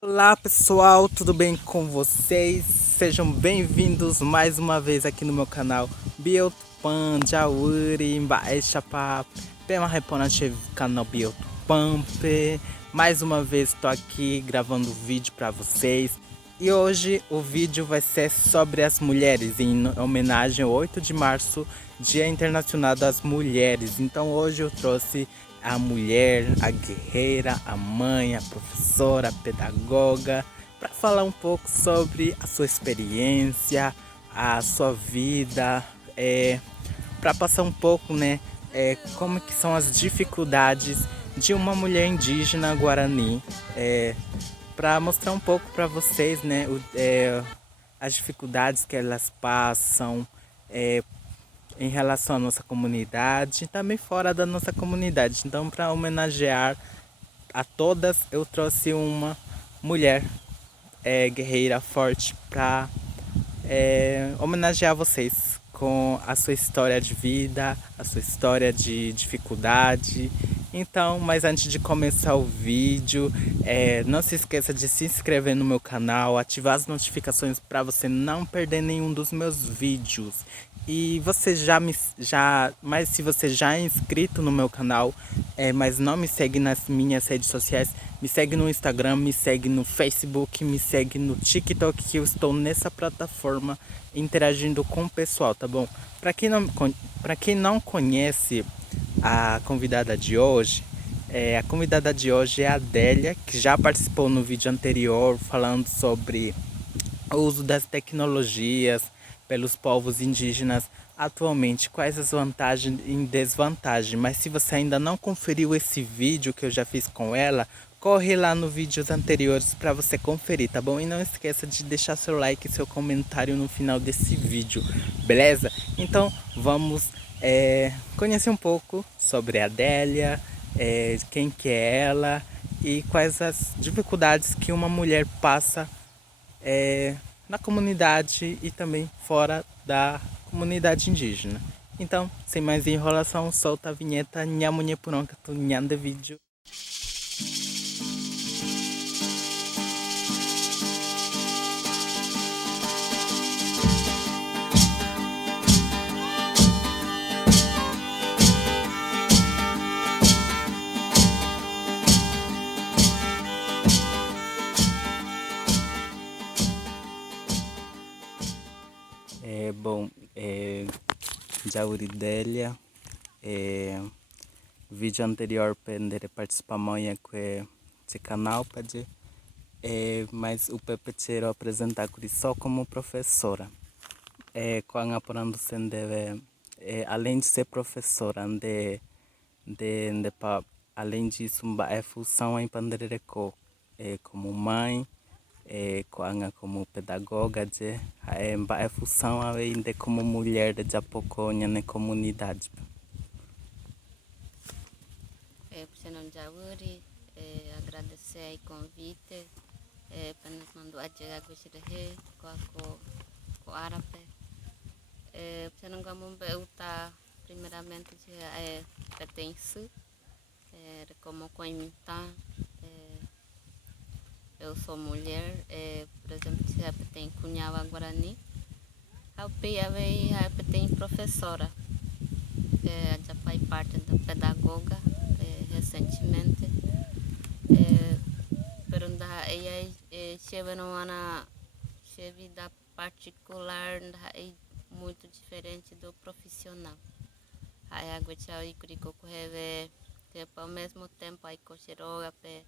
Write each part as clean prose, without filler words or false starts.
Olá pessoal, tudo bem com vocês? Sejam bem-vindos mais uma vez aqui no meu canal Biotupan Jauri Mbaexapa Pema Repona canal Biotupan. Mais uma vez estou aqui gravando vídeo para vocês. E hoje o vídeo vai ser sobre as mulheres, em homenagem ao 8 de março, Dia Internacional das Mulheres. Então hoje eu trouxe a mulher, a guerreira, a mãe, a professora, a pedagoga, para falar um pouco sobre a sua experiência, a sua vida, para passar um pouco, né, como que são as dificuldades de uma mulher indígena guarani, para mostrar um pouco para vocês, né, as dificuldades que elas passam, é, em relação à nossa comunidade e também fora da nossa comunidade. Então, para homenagear a todas, eu trouxe uma mulher guerreira forte para homenagear vocês com a sua história de vida, a sua história de dificuldade. Então, mas antes de começar o vídeo, não se esqueça de se inscrever no meu canal, ativar as notificações para você não perder nenhum dos meus vídeos. E você mas se você já é inscrito no meu canal, mas não me segue nas minhas redes sociais, me segue no Instagram, me segue no Facebook, me segue no TikTok, que eu estou nessa plataforma interagindo com o pessoal, tá bom? Para quem não conhece a convidada de hoje, a convidada de hoje é a Adélia, que já participou no vídeo anterior falando sobre o uso das tecnologias pelos povos indígenas atualmente, quais as vantagens e desvantagens. Mas se você ainda não conferiu esse vídeo que eu já fiz com ela, corre lá nos vídeos anteriores para você conferir, tá bom? E não esqueça de deixar seu like e seu comentário no final desse vídeo, beleza? Então vamos conhecer um pouco sobre a Adélia, quem que é ela e quais as dificuldades que uma mulher passa na comunidade e também fora da comunidade indígena. Então, sem mais enrolação, solta a vinheta Nhamunhe Puronca, tu de vídeo. Bom, Jauridélia, vídeo anterior para participar amanhã com esse canal, mas o Pepe tirou apresentar só como professora. Com a porando sendo além de ser professora, além disso, é função em Pandereco, como mãe, como pedagoga, é função ainda como mulher de Japoconha na comunidade. Puxando Jauri, agradecer aí o convite, para nos mandar a chegar com o árabe. Puxando como eu tá primeiramente pertence, como coimitã, eu sou mulher, por exemplo, se tem cunhava guarani, a tem professora, já faz parte da pedagoga recentemente. Pero ela chega numa vida particular é muito diferente do profissional. Aí a guachau e curico correve tipo ao mesmo tempo aí cocheroga pe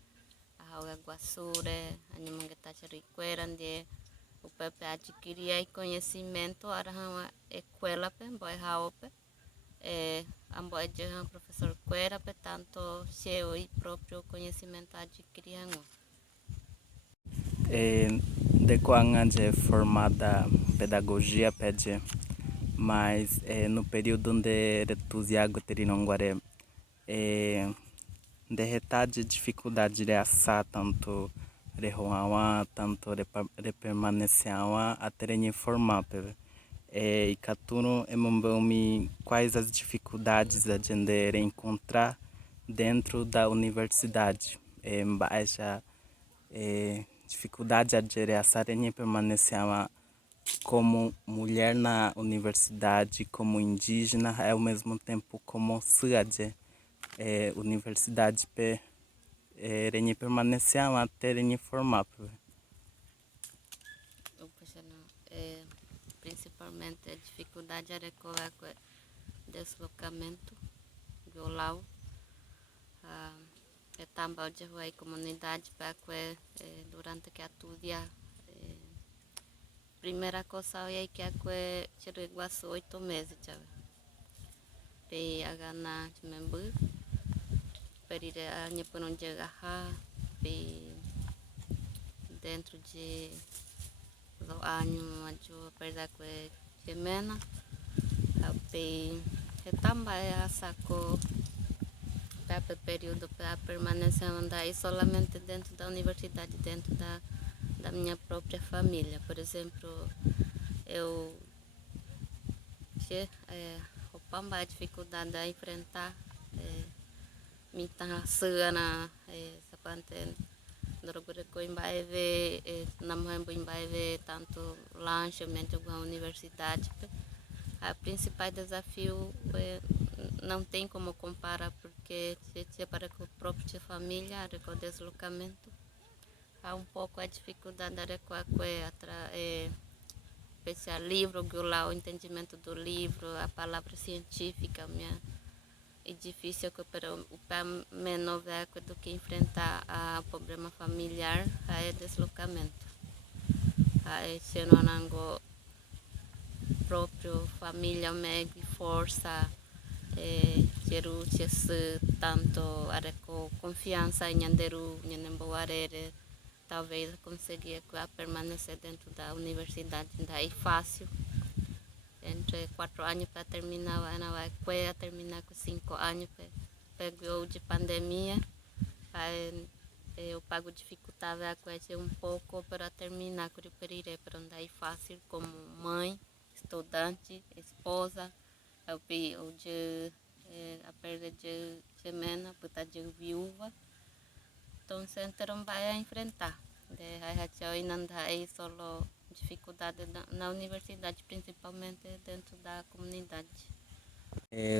a auga guassure a nimangeta chariquera onde o pepe adquirir conhecimento ara uma escola pe boy haupe ambo é professor quera pe tanto seu e próprio conhecimento adquirir De Coanga é formada em pedagogia, pede, mas no período onde Retuziago Terinonguaré, de retade dificuldade de assar tanto rehoawa, tanto de permanecer a terem formar, e Caturo e quais as dificuldades a gente encontrar dentro da universidade. Baixa dificuldade a gerir a sarenha permanecer como mulher na universidade, como indígena, ao mesmo tempo como cidade, universidade renhe permanecer até renhe formar. Puxa, não. Principalmente a dificuldade era com o deslocamento violau. Também de a comunidade para que durante que atudia primeira coisa é que chegou a 8 meses já. Pe agana de member, per a minha por onde agarrar, dentro de do ano a jo perda que semana, pe também a saco para período para permanecer daí solamente dentro da universidade, dentro da minha própria família. Por exemplo, eu o pamba a dificuldade a enfrentar me tá sana sapante dorogore ko imbai ver na mambo imbai ver tanto lanche mente com a universidade. A principal desafio não tem como comparar porque se para com a própria família, com o deslocamento, há um pouco a dificuldade com a especial livro, o entendimento do livro, a palavra científica, é difícil para o menor do que enfrentar o problema familiar, é deslocamento. Se não há próprio família meg força quero se tanto com confiança em anderu nheneboarere talvez conseguir permanecer dentro da universidade daí fácil entre 4 anos para terminar ana vai terminar com 5 anos pegou de pandemia eu pago dificultava a coisa um pouco para terminar com o período para daí fácil como mãe estudante, esposa, o de a perda de semana, puta de viúva, então sempre vai enfrentar. E não dá só dificuldade na universidade, principalmente dentro da comunidade.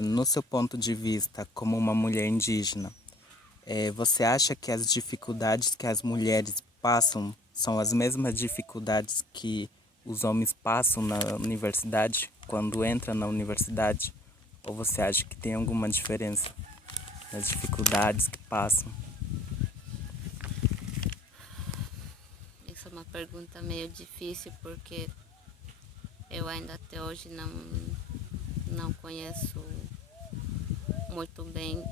No seu ponto de vista, como uma mulher indígena, você acha que as dificuldades que as mulheres passam são as mesmas dificuldades que os homens passam na universidade, quando entram na universidade? Ou você acha que tem alguma diferença nas dificuldades que passam? Isso é uma pergunta meio difícil porque eu ainda até hoje não conheço muito bem.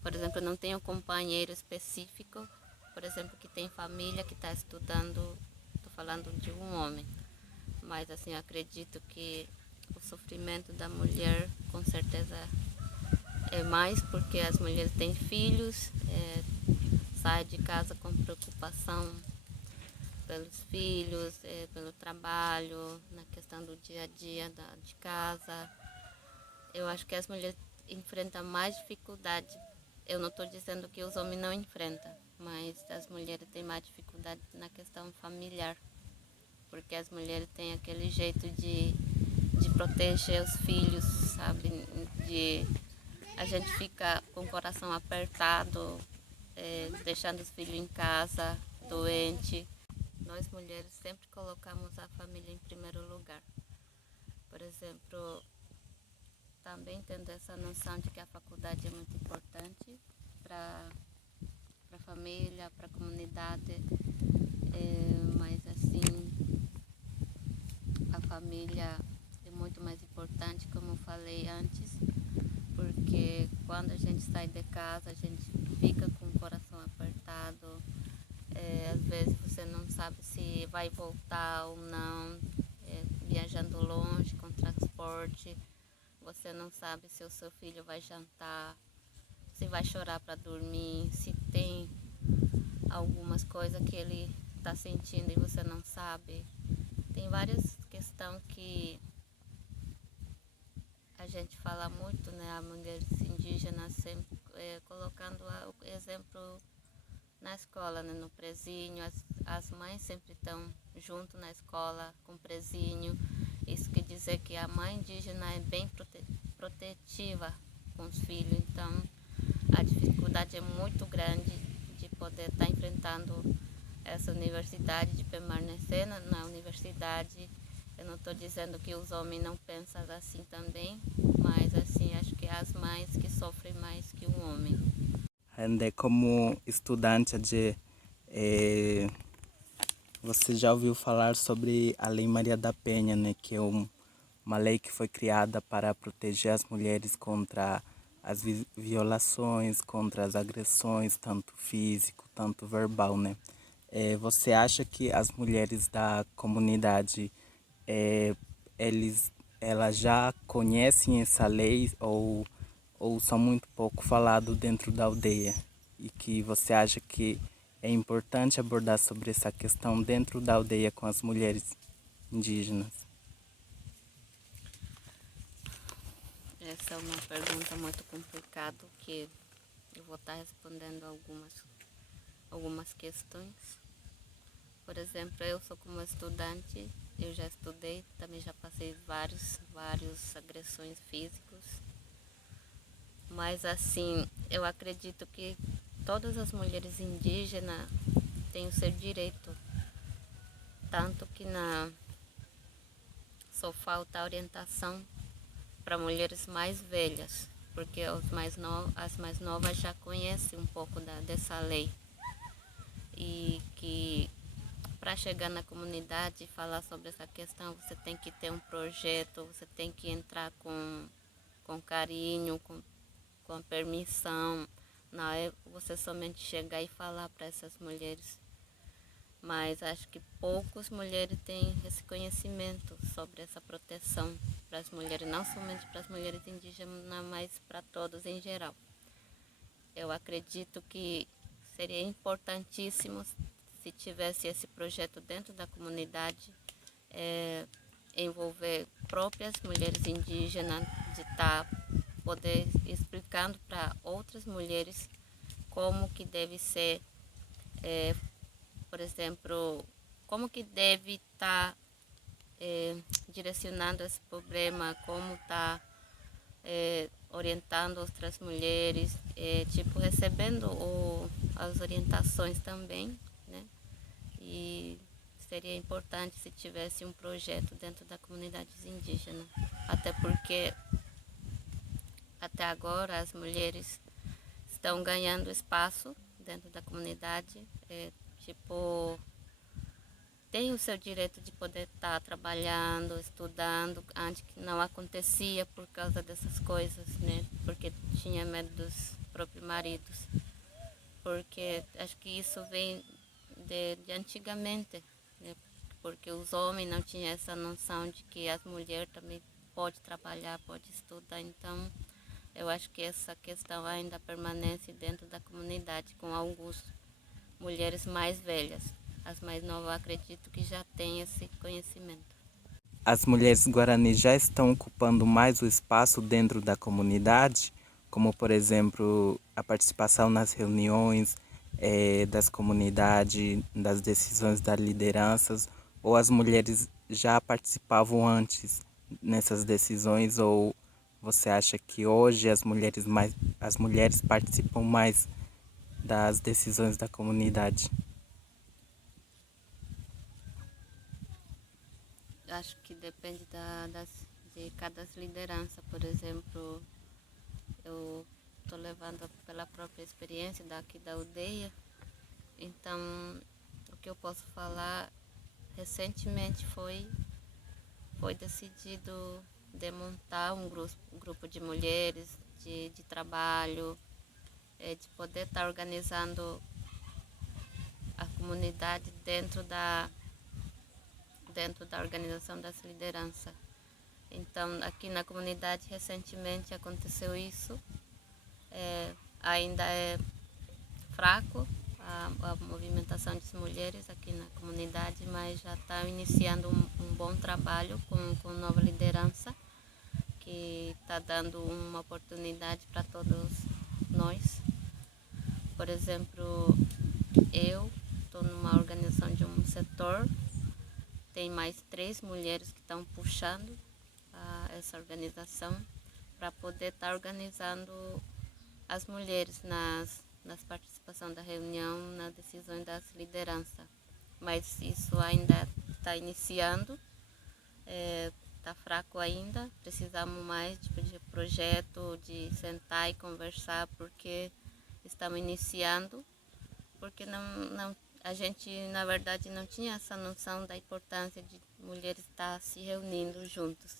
Por exemplo, não tenho companheiro específico, por exemplo, que tem família que está estudando, estou falando de um homem. Mas assim, eu acredito que o sofrimento da mulher com certeza é mais porque as mulheres têm filhos, saem de casa com preocupação pelos filhos, pelo trabalho, na questão do dia a dia de casa. Eu acho que as mulheres enfrentam mais dificuldade. Eu não estou dizendo que os homens não enfrentam, mas as mulheres têm mais dificuldade na questão familiar. Porque as mulheres têm aquele jeito de proteger os filhos, sabe? A gente fica com o coração apertado, deixando os filhos em casa, doente. Nós mulheres sempre colocamos a família em primeiro lugar. Por exemplo, também tendo essa noção de que a faculdade é muito importante para a família, para a comunidade, mas assim, a família é muito mais importante, como eu falei antes, porque quando a gente sai de casa, a gente fica com o coração apertado, às vezes você não sabe se vai voltar ou não, viajando longe com transporte, você não sabe se o seu filho vai jantar, se vai chorar para dormir, se tem algumas coisas que ele está sentindo e você não sabe. Tem várias questões que a gente fala muito, né? A mulher indígena sempre colocando o exemplo na escola, né? No prezinho, as mães sempre estão junto na escola, com presinho. Isso quer dizer que a mãe indígena é bem protetiva com os filhos. Então, a dificuldade é muito grande de poder estar enfrentando essa universidade, de permanecer na universidade. Eu não estou dizendo que os homens não pensam assim também, mas assim, acho que as mães que sofrem mais que o homem. Ainda como estudante você já ouviu falar sobre a Lei Maria da Penha, né? Que é uma lei que foi criada para proteger as mulheres contra as violações, contra as agressões, tanto físico, tanto verbal, né? Você acha que as mulheres da comunidade, é, elas já conhecem essa lei ou são muito pouco falado dentro da aldeia? E que você acha que é importante abordar sobre essa questão dentro da aldeia com as mulheres indígenas? Essa é uma pergunta muito complicada que eu vou estar respondendo algumas questões. Por exemplo, eu sou como estudante, eu já estudei, também já passei várias agressões físicas. Mas assim, eu acredito que todas as mulheres indígenas têm o seu direito. Tanto que só falta orientação para mulheres mais velhas, porque as mais novas já conhecem um pouco dessa lei. E que para chegar na comunidade e falar sobre essa questão, você tem que ter um projeto, você tem que entrar com carinho, com permissão. Não é você somente chegar e falar para essas mulheres. Mas acho que poucas mulheres têm esse conhecimento sobre essa proteção para as mulheres, não somente para as mulheres indígenas, mas para todos em geral. Eu acredito que seria importantíssimo se tivesse esse projeto dentro da comunidade, envolver próprias mulheres indígenas, de poder explicando para outras mulheres como que deve ser, por exemplo, como que deve estar direcionando esse problema, como está orientando outras mulheres, tipo recebendo as orientações também, né? E seria importante se tivesse um projeto dentro da comunidade indígena, até porque até agora as mulheres estão ganhando espaço dentro da comunidade, tipo, tem o seu direito de poder estar trabalhando, estudando, antes que não acontecia por causa dessas coisas, né? Porque tinha medo dos próprios maridos. Porque acho que isso vem de antigamente, né? Porque os homens não tinham essa noção de que as mulheres também podem trabalhar, podem estudar. Então, eu acho que essa questão ainda permanece dentro da comunidade, com algumas mulheres mais velhas. As mais novas, acredito que já têm esse conhecimento. As mulheres guarani já estão ocupando mais o espaço dentro da comunidade, como, por exemplo, a participação nas reuniões das comunidades, das decisões das lideranças, ou as mulheres já participavam antes nessas decisões, ou você acha que hoje as mulheres participam mais das decisões da comunidade? Acho que depende de cada liderança. Por exemplo, eu estou levando pela própria experiência daqui da aldeia. Então, o que eu posso falar, recentemente foi decidido de montar um grupo de mulheres de trabalho, de poder estar organizando a comunidade dentro da organização das lideranças. Então, aqui na comunidade, recentemente aconteceu isso. Ainda é fraco a movimentação das mulheres aqui na comunidade, mas já está iniciando um bom trabalho com nova liderança, que está dando uma oportunidade para todos nós. Por exemplo, eu estou numa organização de um setor, tem mais 3 mulheres que estão puxando essa organização para poder estar organizando as mulheres nas participação da reunião, nas decisões das lideranças. Mas isso ainda está iniciando, está fraco ainda, precisamos mais de projeto, de sentar e conversar, porque estamos iniciando, porque a gente, na verdade, não tinha essa noção da importância de mulheres estar se reunindo juntos.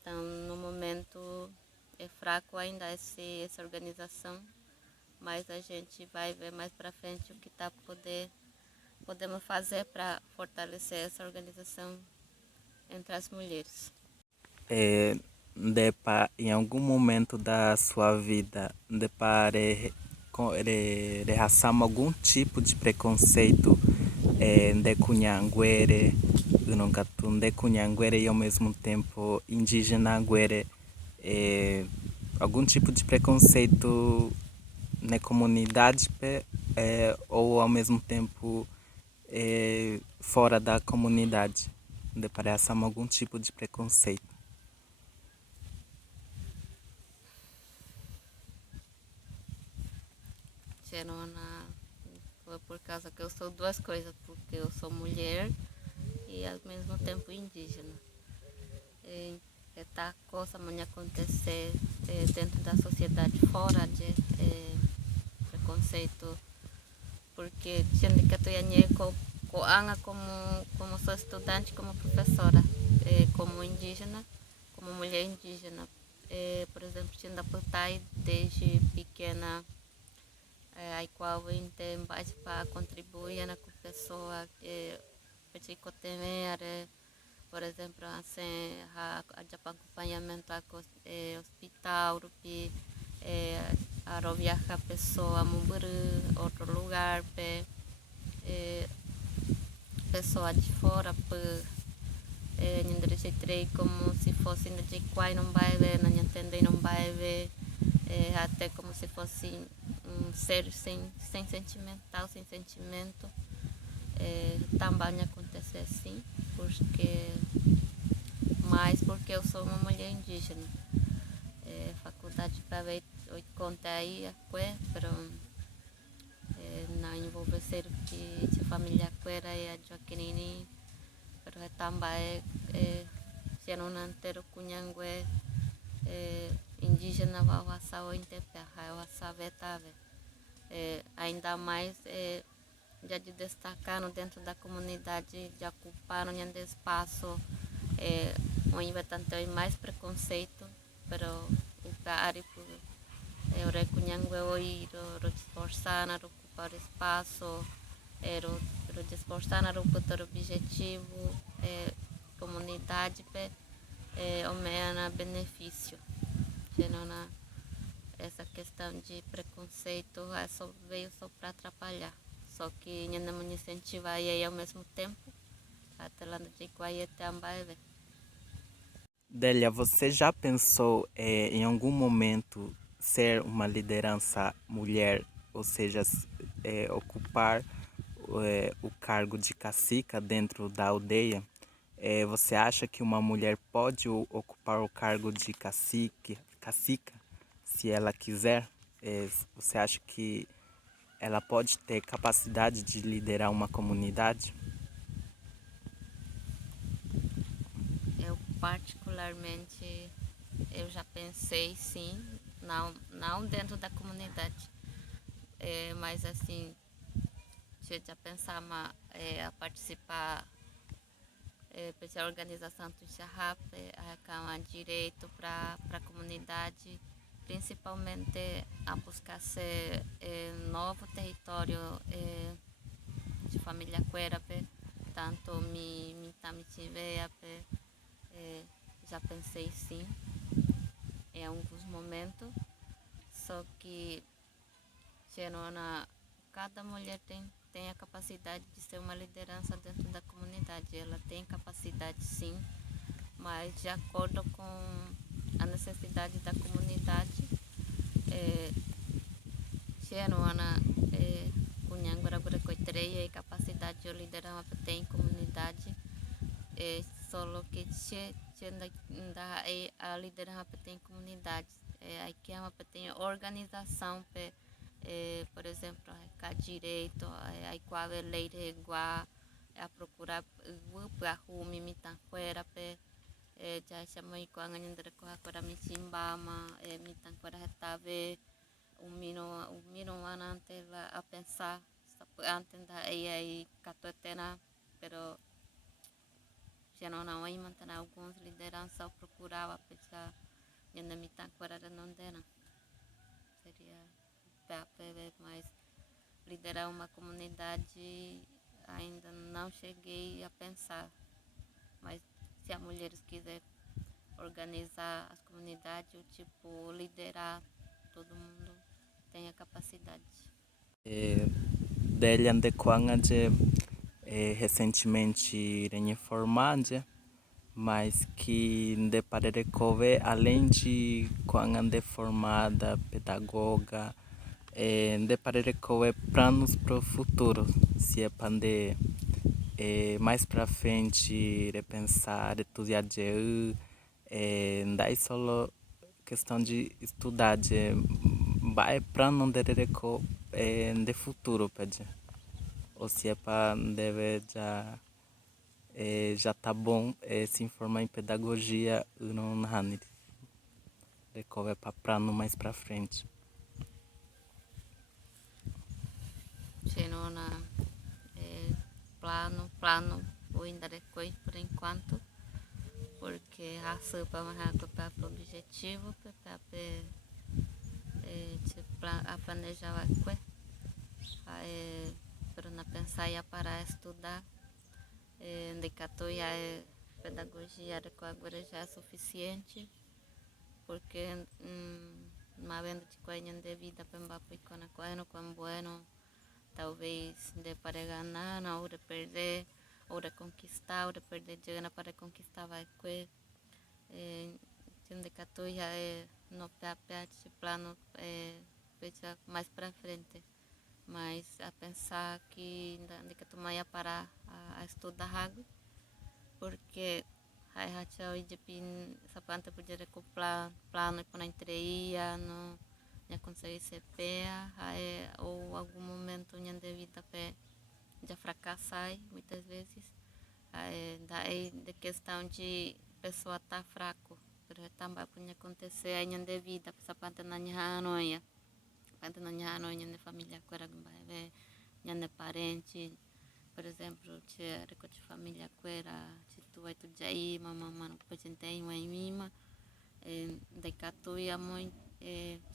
Então, no momento, é fraco ainda essa organização, mas a gente vai ver mais para frente o que podemos fazer para fortalecer essa organização entre as mulheres. Em algum momento da sua vida, reaçamos algum tipo de preconceito de cunhanguere, de cunhanguere e ao mesmo tempo indígena guere, algum tipo de preconceito na comunidade ou ao mesmo tempo fora da comunidade, de reaçamos algum tipo de preconceito. Foi por causa que eu sou duas coisas, porque eu sou mulher e ao mesmo tempo indígena. Esta coisa me acontecer dentro da sociedade, fora de preconceito, porque gente que estou como sou estudante, como professora, como indígena, como mulher indígena. Por exemplo, tinha pai desde pequena, a qual eu tenho base para contribuir na pessoa para temer, por exemplo, assim, a acompanhamento a hospital, a viajar a pessoa a outro lugar, pessoa de fora, como se fosse de quai não vai ver, não entender não vai ver, até como se fosse um ser sem sentimental, sem sentimento. Também acontece assim, porque eu sou uma mulher indígena. Faculdade para ver, eu contei aí, mas não envolve ser de família queira e a Joaquinini, mas também se não antero cunhangue indígena vai passar o interpé, vai saber ainda mais já de destacar dentro da comunidade, de ocupar um espaço onde vai ter mais preconceito, mas o cara eu reconheço o esforçar a ocupar espaço, o esforçar a ocupar objetivo, comunidade, o meu benefício. Essa questão de preconceito veio só para atrapalhar. Só que ainda me incentiva e ao mesmo tempo até lá de Iguaí também. Délia, você já pensou em algum momento ser uma liderança mulher, ou seja, ocupar o cargo de cacica dentro da aldeia? Você acha que uma mulher pode ocupar o cargo de cacica, se ela quiser? Você acha que ela pode ter capacidade de liderar uma comunidade? Eu particularmente, eu já pensei sim, não dentro da comunidade, mas assim, já pensava a participar da organização do Xarrap, a direito para a comunidade, principalmente a buscar ser novo território de família queira, tanto me tiver, já pensei sim em alguns momentos, só que cada mulher tem a capacidade de ser uma liderança dentro da comunidade. Ela tem capacidade sim, mas de acordo com a necessidade da comunidade, agora que eu terei a capacidade de liderar uma PT em comunidade, só que ainda a liderar uma PT em comunidade, aqui é uma PT em organização, por exemplo, a direito, aí qual é lei igual, a procurar para rua, imitar fora, já chamei com a ganha de correr me simbama, imitar fora retave o mino antes a pensar antes da aí catotena, pero já não aí manter alguns liderança procurava pensar e ainda me tá fora não dena seria mais liderar uma comunidade ainda não cheguei a pensar, mas se as mulheres quiserem organizar as comunidades, o tipo liderar, todo mundo tem a capacidade. Dele ande quangaje recentemente irem formada, mas que de parede cove além de quando formada pedagoga, de parede cove planos para o futuro, se é para mais para frente repensar estudar de daí só questão de estudar de vai plano de futuro pede ou se é para deve já tá bom se informar em pedagogia não hanit recover para plano mais para frente. Chegou na plano ou ainda depois por enquanto, porque a sopa para o objetivo para a planejar a coisa, para não pensar e parar estudar, indicator já é pedagogia de agora já é suficiente, porque uma venda de coisa de vida para mbapo na coisa com bueno, talvez de para ganhar ou de perder ou de conquistar ou de perder chegando para conquistar vai que indicator já é no de plano mais para frente, mas a pensar que ainda que tomar ia parar a estudar algo, porque aí já hoje pin sapante podia recoplar plano para entreia no já conseguir ser pé ou algum momento em de vida pé já fracassar muitas vezes daí de questão de pessoa tá fraco, pero também pode acontecer aí em de vida sapante na nhanoia quando na nhanoia de família quando vai de parente, por exemplo, tinha de família quando se tu vai tu já ir mamãe não pode ter uma mima de catuia muito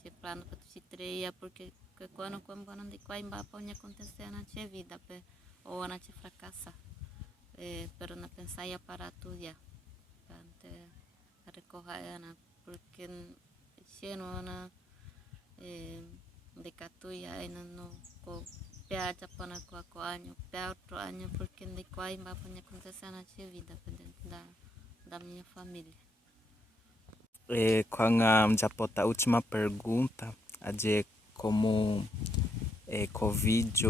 se plano para tu se treia porque quando não de qual emba pode acontecer na tua vida ou na tua fracassa, pero na pensar ia parar tudo já para recorrer porque se não na de catuia ainda não piada para com ano piada outro ano porque de qual emba pode acontecer na tua vida dentro da minha família. Quando já pota a última pergunta, a de como Covid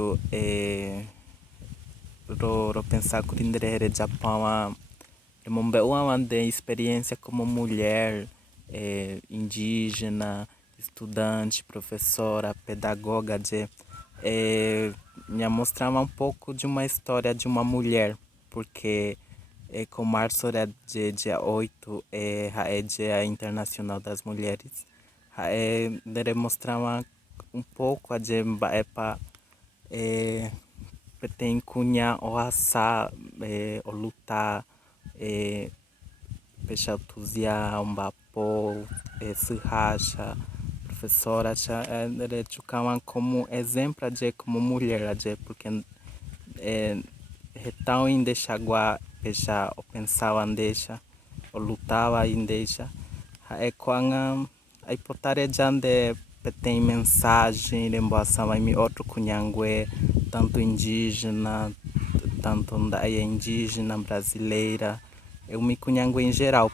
ro pensar que indere Japão uma de experiência como mulher indígena, estudante, professora, pedagoga de me mostrava um pouco de uma história de uma mulher, porque com março de dia 8 é Dia Internacional das Mulheres. Demonstrava um pouco a de para tem cunha o assar o lutar pesha tuzia ambapo se racha professora já chucavam como exemplo de como mulher de porque tão em deixar gua pesha o pensavam deixa o lutava em deixa quando a hipotare de tem mensagem lembração vai me outro cunhangue tanto indígena tanto da indígena brasileira eu me cunhangue em geral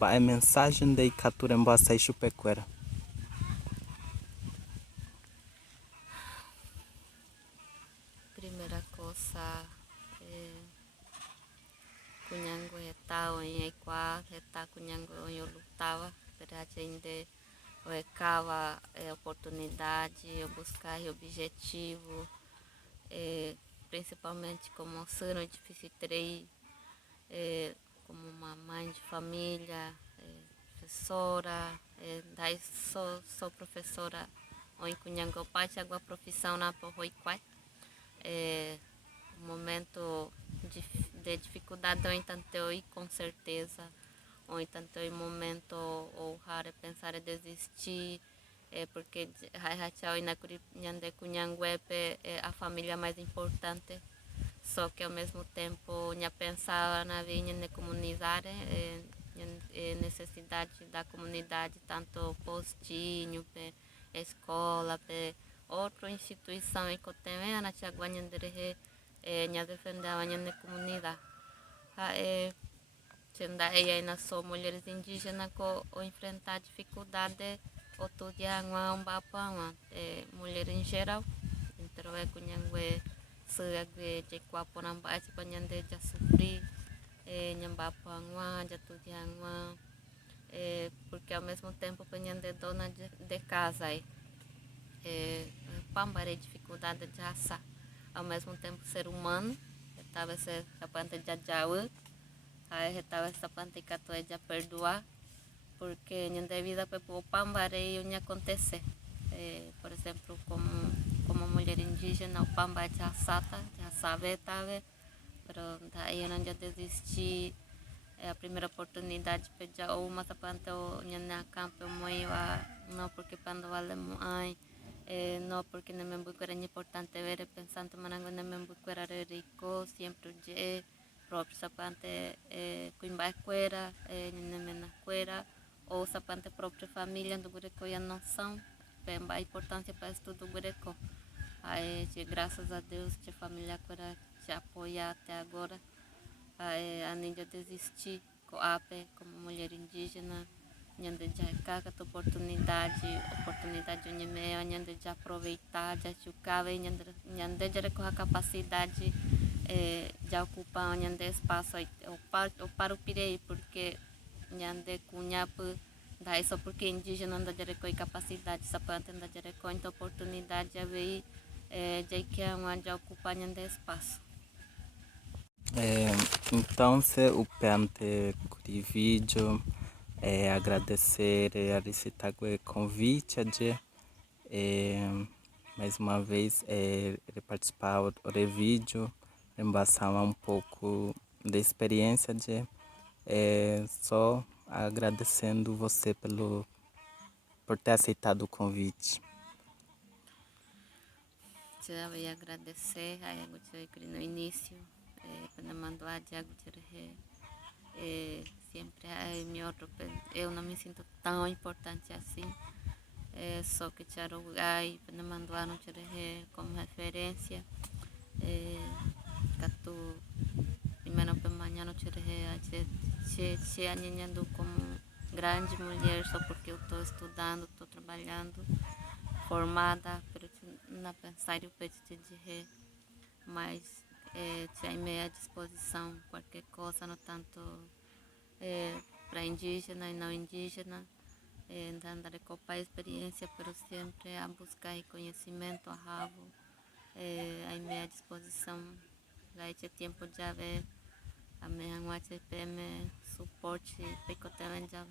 a mensagem de captura em boa chupequera. em Equá, está com eu lutava, para ainda eu cava oportunidade, eu buscar objetivo, principalmente como sendo difícil ter, como uma mãe de família, professora, daí sou professora, onde cunhango parte a profissão na porroiquai, momento de dificuldade, ou então com certeza, ou então momento ou raro pensar em desistir, porque Haihachau e Nyande Kunyanguepe é a família mais importante, só que ao mesmo tempo nha pensar na vinha na comunidade, necessidade da comunidade, tanto postinho, escola, outra instituição e que tem na Tiaguanha nha defender a na comunidade. Tenda aí só mulheres indígenas que enfrentar dificuldade o tudo uma bapa mulher em geral então é kunhangwe seagwe de kwapo namba ati panyande já sofri nhamba pangwa já tudo uma porque ao mesmo tempo panyande dona de casa pambare dificuldade de raça ao mesmo tempo ser humano estava ser capaz de jajawa aí estava essa pantica toda de perdoar porque em vida para o pambare ia acontecer por exemplo como mulher indígena o pamba já sata já sabe tave pero daí eu não já desisti a primeira oportunidade pedir uma sapante o na campo moi não porque quando vale ai não porque não me buco era importante ver pensando manango não me buco era rico sempre de próprio sapante cuimba queira na queira ou sapante própria família do gureco e a noção a importância para estudo gureco aí graças a Deus a família queira te apoiar até agora a ninja desistir com a AP como mulher indígena nhande já caga oportunidade onde meio nhande já aproveitar já chucava nhande já com a capacidade de ocupar nhande espaço o para o pirei porque nhande cunhape daí só porque indígena anda já com capacidade sapante anda já com oportunidade já veio já que já ocupar nhande espaço. Então, se o pente curti vídeo, agradecer a receita o convite, mais uma vez, participar do vídeo, embaçar um pouco da experiência, só agradecendo você por ter aceitado o convite. Eu ia agradecer a no início, quando mandou a Diago sempre eu não me sinto tão importante assim, só que Charugai, quando mandou a como referência, Catu, primeiro para manhã no se aninhando como grande mulher só porque eu estou estudando, estou trabalhando, formada, pero na pensar o peito de mas tinha meia disposição qualquer coisa no tanto para indígena e não indígena andar a copar a experiência pero sempre a buscar reconhecimento a rabo a meia disposição lá tinha tempo de haver a minha UATPM suporte porque também já